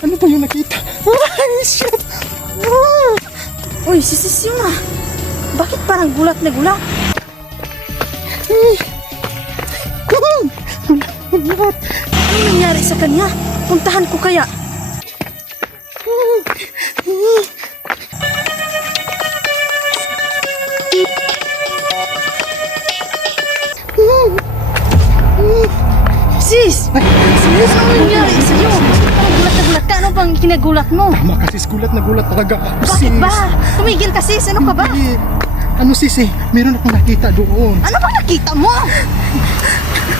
Ano pa yung nakita? Ay, shit! Uy, si sis yun ah. Bakit parang gulat na gulat? Gulat! Ano nangyari sa kanya? Puntahan ko kaya. Sis! Sis, ano nangyari sa'yo? Parang gulat na gulat ka. Ano bang kinagulat mo? Tama ka sis, gulat na gulat talaga ako sis. Bakit ba? Tumigil ka sis, ano ka ba? Hindi. Ano sis eh, meron akong nakita doon. Ano bang nakita mo?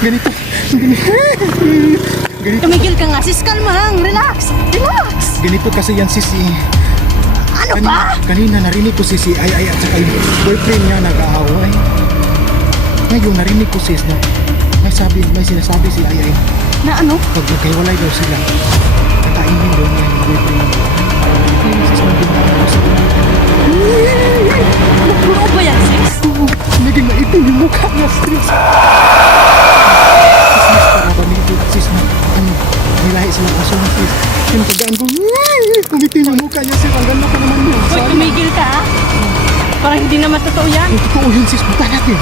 Ganito. Ganito. Tumigil ka nga sis, kalma lang, relax. Relax! Ganito kasi yan sis eh. Ano ba? Kanina narinig ko sis si Ay at saka yung boyfriend niya nag-aaway. Ngayon narinig ko sis na may sinasabi si Ay Na ano? pag nagkahiwalay daw sila, kakainin daw niya yung boyfriend niya. Ngayon sis, nagpindahan ko sila. Ano ba yan sis? Naging maitim yung mukha niya sis. Sis, para ba nito sis na nilahi silang aso na sis. Yung tagaan ko, kumitim yung mukha niya sis. Ang ganda pa naman yun. Uy, tumigil ka ah. Parang hindi naman totoo yan. Yung totoo yun sis, punta natin.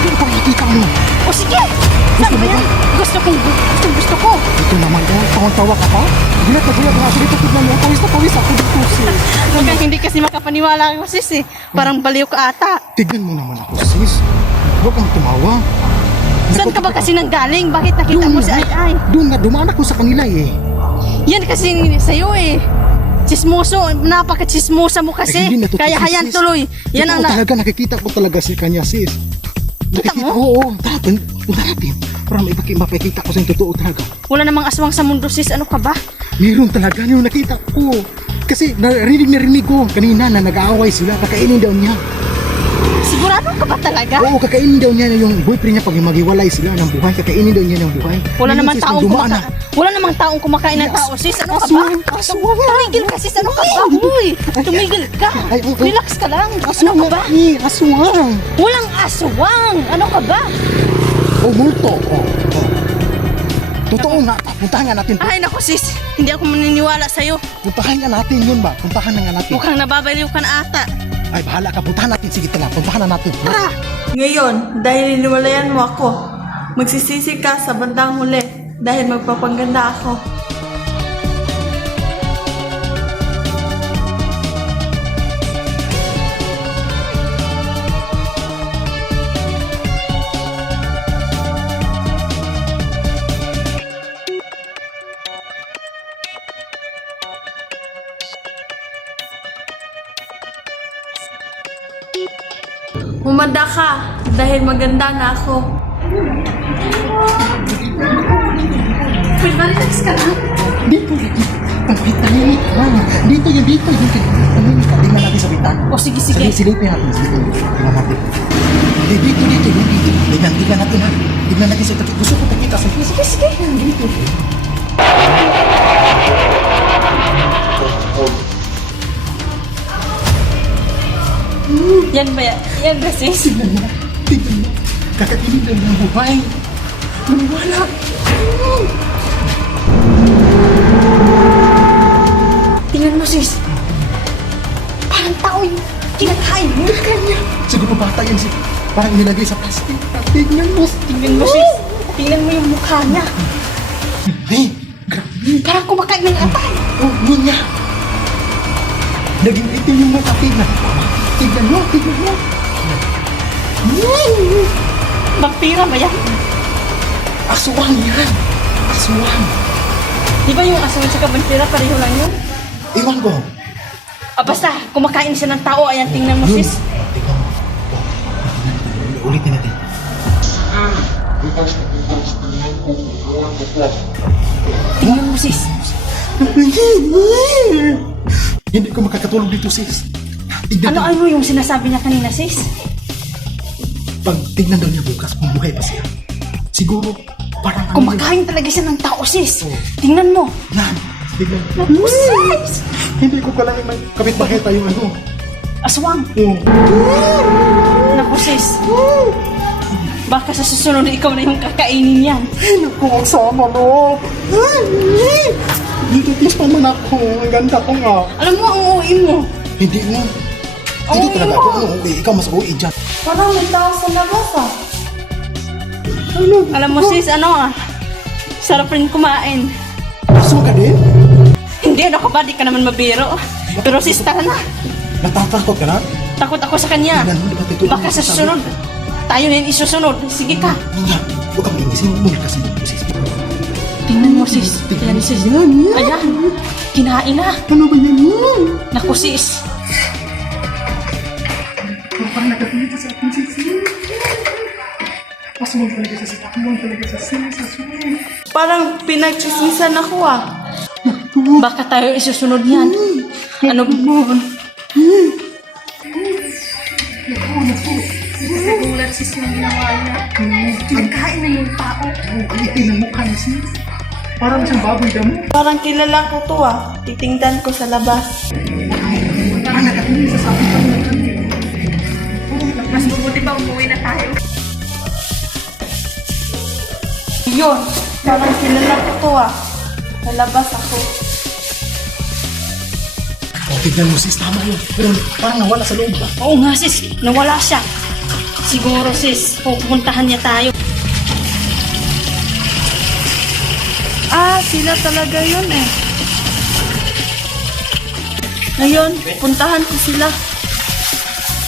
Pero parang nakita mo. O sige! Saan ba yan? Gusto ko! Ito naman oh, tawang-tawa ka pa? Gulat na gulat na ako dito, tignan mo, pawis na pawis ako dito sis. Mukhang hindi kasi makapaniwala ako sis eh. Parang baliw ka ata. Tignan mo naman ako sis. Huwag kang tumawa. Saan ka ba kasi nanggaling? Bakit nakita mo si Ay? Doon nga, dumaan ako sa kanila eh. Yan kasi sa'yo eh. Chismoso, napaka-chismosa mo kasi. Hindi na totoo, Kaya hayan sis. tuloy. Yan ang Totoo talaga, nakikita ko talaga si kanya sis. Kita mo? Oo, tara, punta natin. Para mapakita ko sa yung totoo talaga. Wala namang aswang sa mundo sis. Ano ka ba? Meron talaga yung nakita ko. Kasi narinig ko kanina na nag-aaway sila, kakainin daw niya. Sigurado ka ba talaga? Oo, kakainin daw niya yung boyfriend niya pag maghiwalay sila ng buhay, kakainin daw niya ng buhay. Wala Ngayon, namang sis, taong nung dumaan na. wala namang taong kumakain ng tao sis. Ano ka ba? Aswang. Tumigil ka sis. Ano ka ba? Uy, tumigil ka. Ay, oo. Relax ka lang. Ano Aswang ka ba? Aswang. Walang aswang. Ano ka ba? Oh, multo. Oh. Totoo nga. Puntahan nga natin. Ay nako sis, hindi ako maniniwala sa'yo. Puntahan nga natin yun ba? Puntahan na nga natin. Mukhang nababaliw ka na ata. Ay, bahala ka. Puntahan natin. Sige, tala. Puntahan na natin. Tara! Ngayon, dahil iniwalayan mo ako, magsisisi ka sa bandang huli dahil magpapangganda ako. Humanda ka dahil maganda na ako. Uy, relax ka lang. Dito. Tahimik ka. Dito yun. Tahimik ka. Tingnan natin sa bitan. O sige, sige. Silipin natin. Tingnan natin. Dito. Tingnan natin ha. Tingnan natin sa takip. Gusto ko pakita sa dito. Sige. Dito. Yan ba yan? Yan ba sis? Tingnan mo. Kakainin daw ng buhay. Maniwala. Tingnan mo sis. Parang tao yung kinakain mo. Kanya. Siguro bata yan siya. Parang nilagay sa plastic. Tingnan mo. Tingnan mo sis. Tingnan mo yung mukha niya. Hey, grabe. Parang kumakain ng atay. Oh, yun nga. Naging itim yung mukha. Tignan mo. Vampira ba yan? Aswang yan. Aswang. Di ba yung aswang sa vampira pareho lang yun? Iwan ko. Ah, basta, kumakain siya ng tao. Ayan, tingnan mo sis. Tingnan mo. Ulitin natin. Tingnan mo sis. Hindi ko makakatulog dito, sis. Tignan mo. Ano yung sinasabi niya kanina sis? Pag tignan daw niya bukas, kung buhay pa siya. Siguro, parang Kumakain talaga siya ng tao sis. Tingnan mo. Yan. Tignan mo. Naku sis. Hindi ko kalahin may kapit-bahay tayong ano. Aswang. Oh. Naku sis. Baka sa susunod ikaw na yung kakainin yan. Naku, ang sama no. Dito kiss pa man ako. Ang ganda ko nga. Alam mo, ang uwi mo. Hindi mo. Ang Hindi uwi talaga mo. ako ang uwi. Ikaw mas uwi dyan. Parang may tao sa labas ah. Alam mo sis, ano ah. Sarap rin kumain. Gusto mo ka din? Hindi, ano ka ba? Di ka naman mabiro. Pero sis, tara na. Natatakot ka na? Takot ako sa kanya. Tingnan mo, di ba tituloy Baka mo sa sabi? susunod, tayo na yung isusunod. Sige ka. Nga, huwag kang inis. Huwag kasi dito sis. Tingnan mo sis. Tingnan mo sis. Ayan. Kinain na. Ano ba yan? Naku sis. Parang nagkakita sa akin sis. Pasumang talaga sa sis. Pasumang talaga sa sis. Parang pinagchismisan ako ah. Baka tayo isusunod yan. Ano mo? Nagulat sis yung ginawa niya. Nagkain na yung tao. Ang itin ng mukha ni sis. Parang siyang baboy damo. Parang kilala ko to ah. Titingnan ko sa labas. Parang nagkakita sa akin. Mas mabuti pa umuwi na tayo. Yun. Parang kilala ko to ah. Sa labas ako. O, tignan mo sis. Tama yun. Pero parang nawala sa loob ba? Oo nga sis, nawala siya. Siguro sis, pupuntahan niya tayo. Ah, sila talaga yun eh. Ngayon, puntahan ko sila.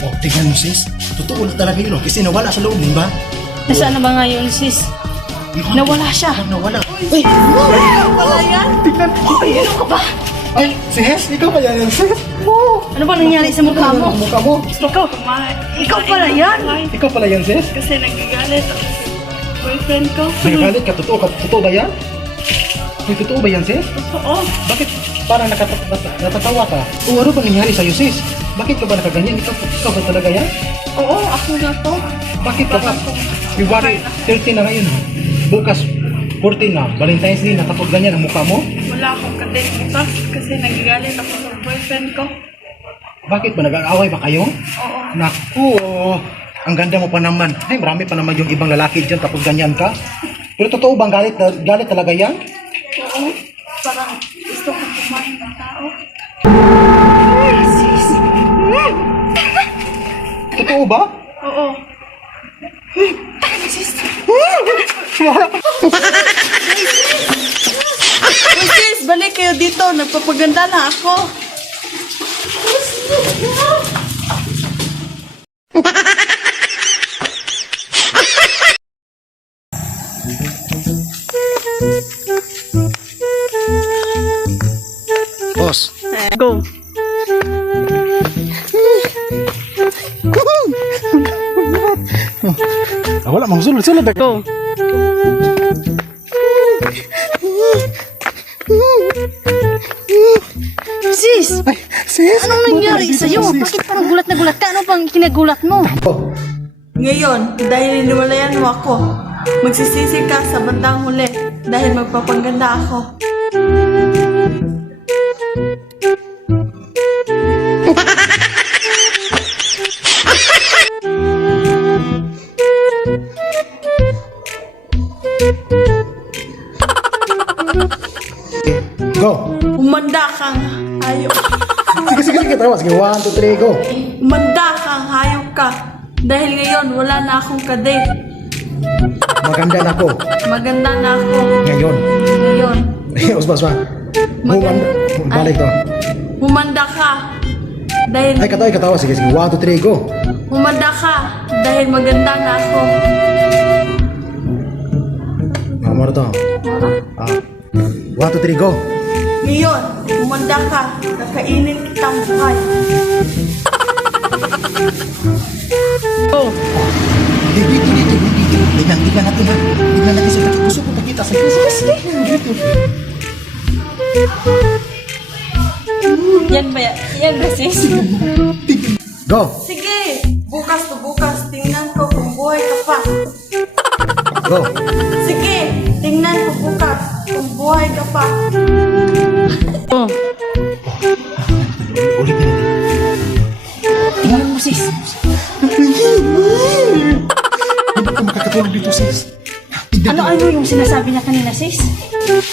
O, tignan mo sis. Totoo na talaga yun. Kasi nawala sa loob, di ba? Nasaan na ba ngayon sis? Nawala siya. Nawala. Wala yan? Tignan. Ay, ano ka ba? Ay, sis, ikaw ba yan, sis? Ano ba nangyari sa mukha mo? Ang mukha mo. Ikaw pala yan. Ikaw pala yan, sis? Kasi nagagalit ako sa boyfriend ko. Nagagalit ka? Totoo ba yan? Ay, totoo ba yan, sis? Oo. Bakit parang natatawa ka? O ano ba nangyari sa'yo, sis? Bakit ka ba nakaganyan? Ikaw ba talaga yan? Oo, ako na to. Bakit ka ba? February 13 na ngayon. Bukas 14 na. Valentine's Day na tapos ganyan ang mukha mo? Wala akong kadate bukas kasi nagagalit ako sa boyfriend ko. Bakit ba? Nag-aaway ba kayo? Oo. Naku, ang ganda mo pa naman. Ay, marami pa naman yung ibang lalaki dyan tapos ganyan ka. Pero totoo bang galit talaga yan? Oo. Parang gusto ko kumain ng tao. Totoo ba? Oo. Sis, balik kayo dito. Nagpapaganda na ako. Boss. Go. Wala, mang sulod. Go. Sis! Ay, sis! Anong nangyari sa'yo? Bakit parang gulat na gulat ka? Ano bang kinagulat mo? Oh, Ngayon, dahil iniwalayan mo ako, magsisisi ka sa bandang huli dahil magpapangganda ako. go! Umanda kang hayop. Sige, tawa. Sige, 1, 2, 3, go! Umanda kang hayop ka. Dahil ngayon, wala na akong kadate. Maganda na ako. Maganda na ako. Ngayon. Ngayon, Usba. Balik to. humanda ka. Dahil Ay, katawa. Sige, 1, 2, 3, go! humanda ka. Dahil maganda na ako. Amor to. 1, 2, 3, go! Ngayon, humanda ka. Kakainin kitang buhay. Go. Dito. Tignan natin ha. Tignan natin sa gusto ko pakita sa sige. Dito. Yan ba yan? Yan ba sis? Go! Sige, bukas to bukas, tingnan ko kung buhay ka pa. Go! Sige, tingnan ko bukas kung buhay ka pa. Go. Ulit natin. Tingnan mo sis. Hindi ko makakatawa sis. Tignan mo. Ano yung sinasabi niya kanina, sis?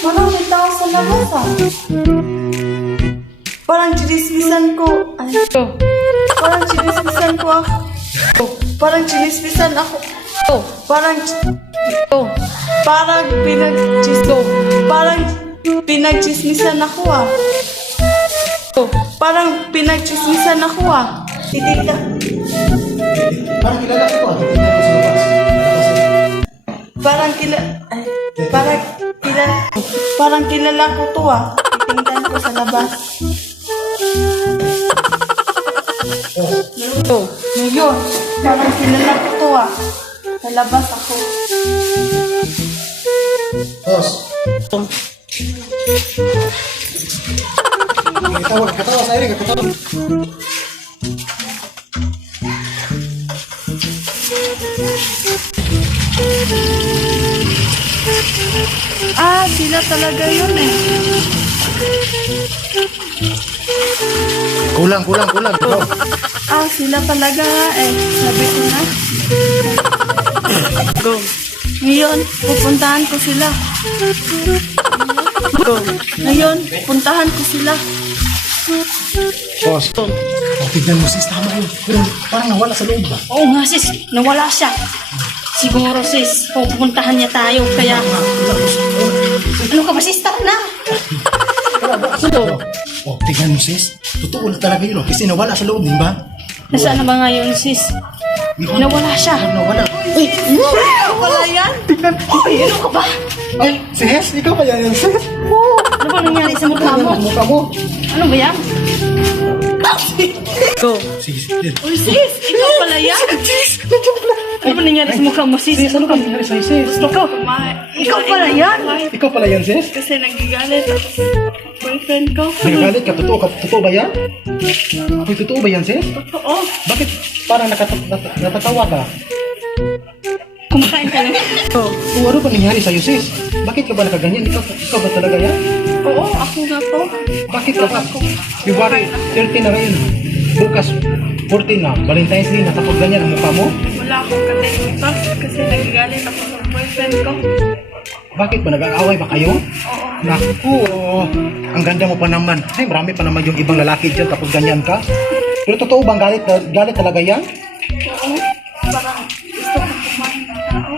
Parang may tao sa labas ah. Parang chinismisan ko. Ay, parang chinismisan ko ako. Parang chinismisan ako. Parang pinagchismisan ako ah. Parang pinagchismisan ako ah. Titignan. Parang kilala ko ah. Tignan mo sa labas. Parang kilala ko to ah. Titingnan ko sa labas. Ngayon, parang kilala ko to ah. Sa labas ako. Boss. Katawa sa akin, katawa. Ah, sila talaga yun eh. Kulang. Ikaw. Ah, sila talaga nga eh. Sabi ko na. Go. Ngayon, pupuntahan ko sila. Go. Ngayon, puntahan ko sila. Boss. Tignan mo sis, tama yun. Pero parang nawala sa loob ba? Oo nga, sis. Nawala siya. Siguro, sis. Pupuntahan niya tayo. Kaya, ano ka ba, sis? Tara na. Oh, tignan mo sis. Totoo talaga yun. Kasi nawala sa loob, di ba? Nasaan na ba ngayon, sis? Nawala siya. Nawala. Ikaw pala yan? Ay, ano ka ba? Ay, sis, ikaw pa yan sis. Ano ba nangyari sa mukha mo? Mukha mo. Ano ba yan? Go. Sis, Uy, sis! Ikaw pala yan? Ano ba nangyari sa mukha mo, sis? ano ka nangyari sa'yo sis? Ikaw pala yan? Ikaw pala yan sis? Kasi nagigalit ako sa boyfriend ko. Nagagalit ka? Totoo ba yan? Ay, totoo ba yan sis? Oo. Bakit parang natatawa ka? Kumakain ka lang. Kung ano ba nangyari sa'yo sis? Bakit ka ba nakaganyan? Ikaw ba talaga yan? Oo, ako nga to. Bakit ka ba? February 13 na ngayon. Bukas 14 na. Valentine's Day, nakapagganyan ang mukha mo? Wala akong katimutan kasi nagigalit ako sa boyfriend ko. Bakit ba? Nag-aaway ba kayo? Oo. Naku, ang ganda mo pa naman. Ay, marami pa naman yung ibang lalaki dyan tapos ganyan ka. Pero totoo bang galit talaga yan? Oo. Parang gusto ko kumain ng tao.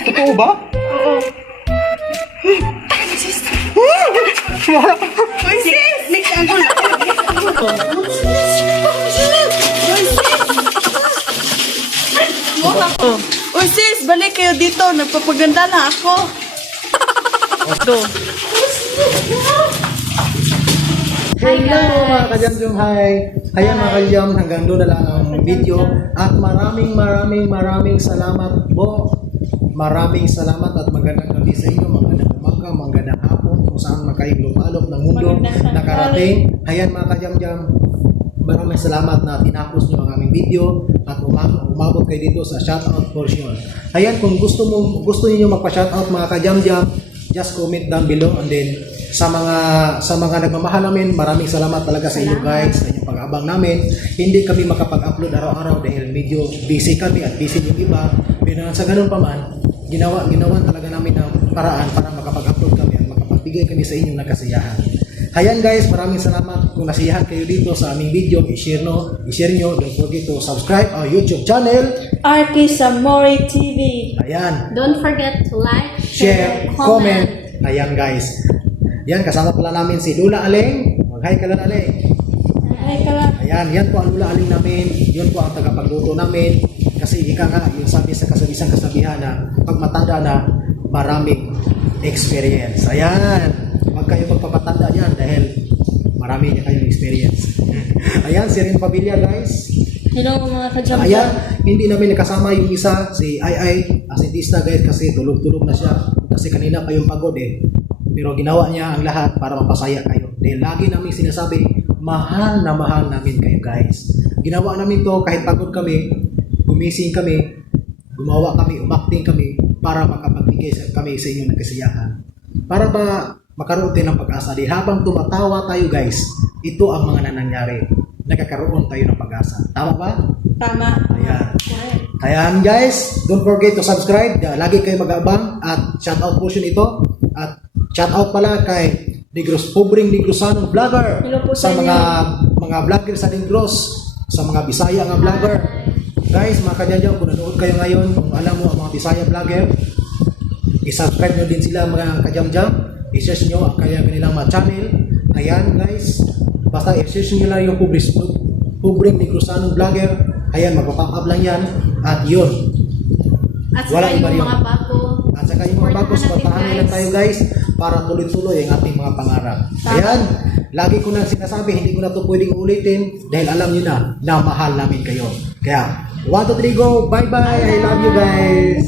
Totoo ba? Oo. Uy, sis! Next angle. Uy, sis! Balik kayo dito. Nagpapaganda na ako. Go. Hello mga kajamjum, hi! Ayan mga kajam, hanggang doon na lang ang video. At maraming salamat po. Maraming salamat at magandang gabi sa inyo, magandang umaga, magandang hapon, kung saan man kayo lumalok ng mundo nakarating. Ayan mga kajamjam, maraming salamat na tinapos nyo ang aming video at umabot kayo dito sa shoutout portion. Ayan, kung gusto niyo magpa-shoutout mga kajamjam, just comment down below, and then sa mga nagmamahal namin, maraming salamat talaga sa inyo guys, sa inyong pag-aabang namin. Hindi kami makapag-upload araw-araw dahil medyo busy kami at busy yung iba. Pero sa ganun pa man, ginawan talaga namin ng paraan para makapag-upload kami at makapagbigay kami sa inyong nagkasiyahan. Ayan guys, maraming salamat. Kung nasiyahan kayo dito sa aming video, i-share nyo. Don't forget to subscribe our YouTube channel, RP Samori TV. ayan, Don't forget to like, share, comment. Ayan guys. Yan, kasama pala namin si Lula Aling. Mag-hi ka lang, Aling. Ay, kala. Ayan, yan po ang Lula Aling namin. Yun po ang tagapagluto namin. Kasi ika nga, yung sabi sa isang kasabihan na pag matanda na, maraming experience. Ayan, huwag kayo magpapatanda yan dahil marami niya kayong experience. Ayan, si Rin Pabilia guys. Hello mga kajam. Ayan, hindi namin nakasama yung isa, si Ai, asintista guys, kasi tulog-tulog na siya. Kasi kanina pa yung pagod eh. Pero ginawa niya ang lahat para mapasaya kayo. Dahil lagi namin sinasabi, mahal na mahal namin kayo guys. Ginawa namin to kahit pagod kami, gumising kami, gumawa kami, umakting kami para makapagbigay kami sa inyo ng kasiyahan. Para ba makaroon tayo ng pag-asa. Dahil habang tumatawa tayo guys, ito ang mga nangyari. Nagkakaroon tayo ng pag-asa. Tama ba? Tama. Ayan. Correct. Ayan guys, don't forget to subscribe. Lagi kayo mag-abang at shoutout portion ito. At shoutout pala kay Negros, Pobreng Negrosanong Vlogger. Hello po Sa sa mga vlogger sa Negros, sa mga Bisaya nga vlogger. Guys, mga kadyaw, kung nanood kayo ngayon, kung alam mo ang mga Bisaya vlogger, i-subscribe nyo din sila mga kajam-jam. I-search nyo ang kanilang mga channel. Ayan guys, basta i-search nyo lang yung Pobreng Negrosanong Vlogger. Ayan, magpa-pop up lang yan. At yun. At Walang saka iba yung yun. mga bago. At saka yung mga bago, supportahan lang tayo guys para tuloy-tuloy ang ating mga pangarap. Ayan, lagi ko na sinasabi, hindi ko na ito pwedeng ulitin dahil alam nyo na mahal namin kayo. Kaya, 1, 2, 3, go! Bye-bye! I love you guys!